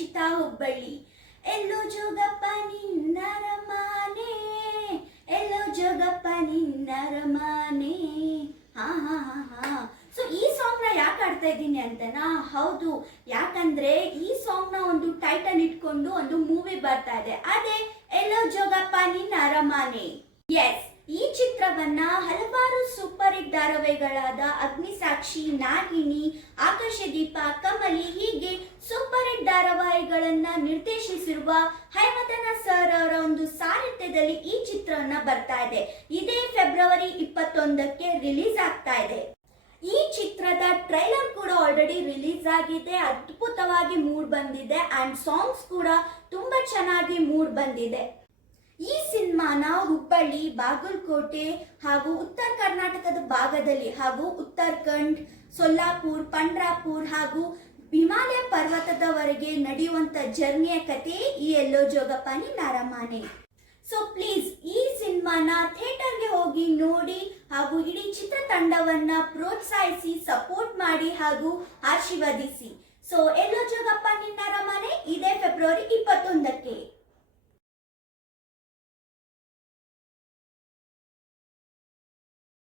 ರಕ್ಷಿತಾ ಹುಬ್ಬಳ್ಳಿ. ಎಲ್ಲೋ ಜೋಗಪ್ಪ ನಿನ್ನರಮಾನೆ, ಎಲ್ಲೋ ಜೋಗಪ್ಪ ನಿನ್ನರಮಾನೆ. ಹಾ ಹಾ ಹಾ ಹಾ. ಸೊ ಈ ಸಾಂಗ್ ನ ಯಾಕೆ ಆಡ್ತಾ ಇದ್ದೀನಿ ಅಂತನಾ? ಹೌದು, ಯಾಕಂದ್ರೆ ಈ ಸಾಂಗ್ ನ ಒಂದು ಟೈಟಲ್ ಇಟ್ಕೊಂಡು ಒಂದು ಮೂವಿ ಬರ್ತಾ ಇದೆ, ಅದೇ ಎಲ್ಲೋ ಜೋಗಪ್ಪ ನಿನ್ನ ಅರಮಾನೆ. ಎಸ್, ಈ ಚಿತ್ರವನ್ನ ಹಲವಾರು ಸೂಪರ್ ಹಿಟ್ ಧಾರಾವಾಹಿಗಳಾದ ಅಗ್ನಿಸಾಕ್ಷಿ, ನಾಗಿನಿ, ಆಕಾಶದೀಪ, ಕಮಲಿ ಹೀಗೆ ಸೂಪರ್ ಹಿಟ್ ಧಾರಾವಾಹಿಗಳನ್ನ ನಿರ್ದೇಶಿಸಿರುವ ಹೈಮದನ ಸರ್ ಅವರ ಒಂದು ಸಾಹಿತ್ಯದಲ್ಲಿ ಈ ಚಿತ್ರವನ್ನ ಬರ್ತಾ ಇದೆ. ಇದೇ ಫೆಬ್ರವರಿ 21ಕ್ಕೆ ರಿಲೀಸ್ ಆಗ್ತಾ ಇದೆ. ಈ ಚಿತ್ರದ ಟ್ರೈಲರ್ ಕೂಡ ಆಲ್ರೆಡಿ ರಿಲೀಸ್ ಆಗಿದೆ, ಅದ್ಭುತವಾಗಿ ಮೂಡ್ ಬಂದಿದೆ ಅಂಡ್ ಸಾಂಗ್ಸ್ ಕೂಡ ತುಂಬಾ ಚೆನ್ನಾಗಿ ಮೂಡ್ ಬಂದಿದೆ. ಈ ಸಿನಿಮಾನ ಹುಬ್ಬಳ್ಳಿ, ಬಾಗಲಕೋಟೆ ಹಾಗೂ ಉತ್ತರ ಕರ್ನಾಟಕದ ಭಾಗದಲ್ಲಿ ಹಾಗೂ ಉತ್ತರಾಖಂಡ್, ಸೊಲ್ಲಾಪುರ್, ಪಂಡ್ರಾಪುರ್ ಹಾಗೂ ಹಿಮಾಲಯ ಪರ್ವತದವರೆಗೆ ನಡೆಯುವಂತ ಜರ್ನಿಯ ಕಥೆ ಈ ಎಲ್ಲೋ ಜೋಗಪ್ಪ ನಿನ್ನ ಅರಮಾನೆ. ಸೊ ಪ್ಲೀಸ್ ಈ ಸಿನಿಮಾನ ಥಿಯೇಟರ್ಗೆ ಹೋಗಿ ನೋಡಿ ಹಾಗೂ ಇಡೀ ಚಿತ್ರತಂಡವನ್ನ ಪ್ರೋತ್ಸಾಹಿಸಿ, ಸಪೋರ್ಟ್ ಮಾಡಿ ಹಾಗೂ ಆಶೀರ್ವದಿಸಿ. ಸೊ ಎಲ್ಲೋ ಜೋಗಪ್ಪ ನಿನ್ನ ಅರಮಾನೆ ಇದೇ ಫೆಬ್ರವರಿ 21ಕ್ಕೆ.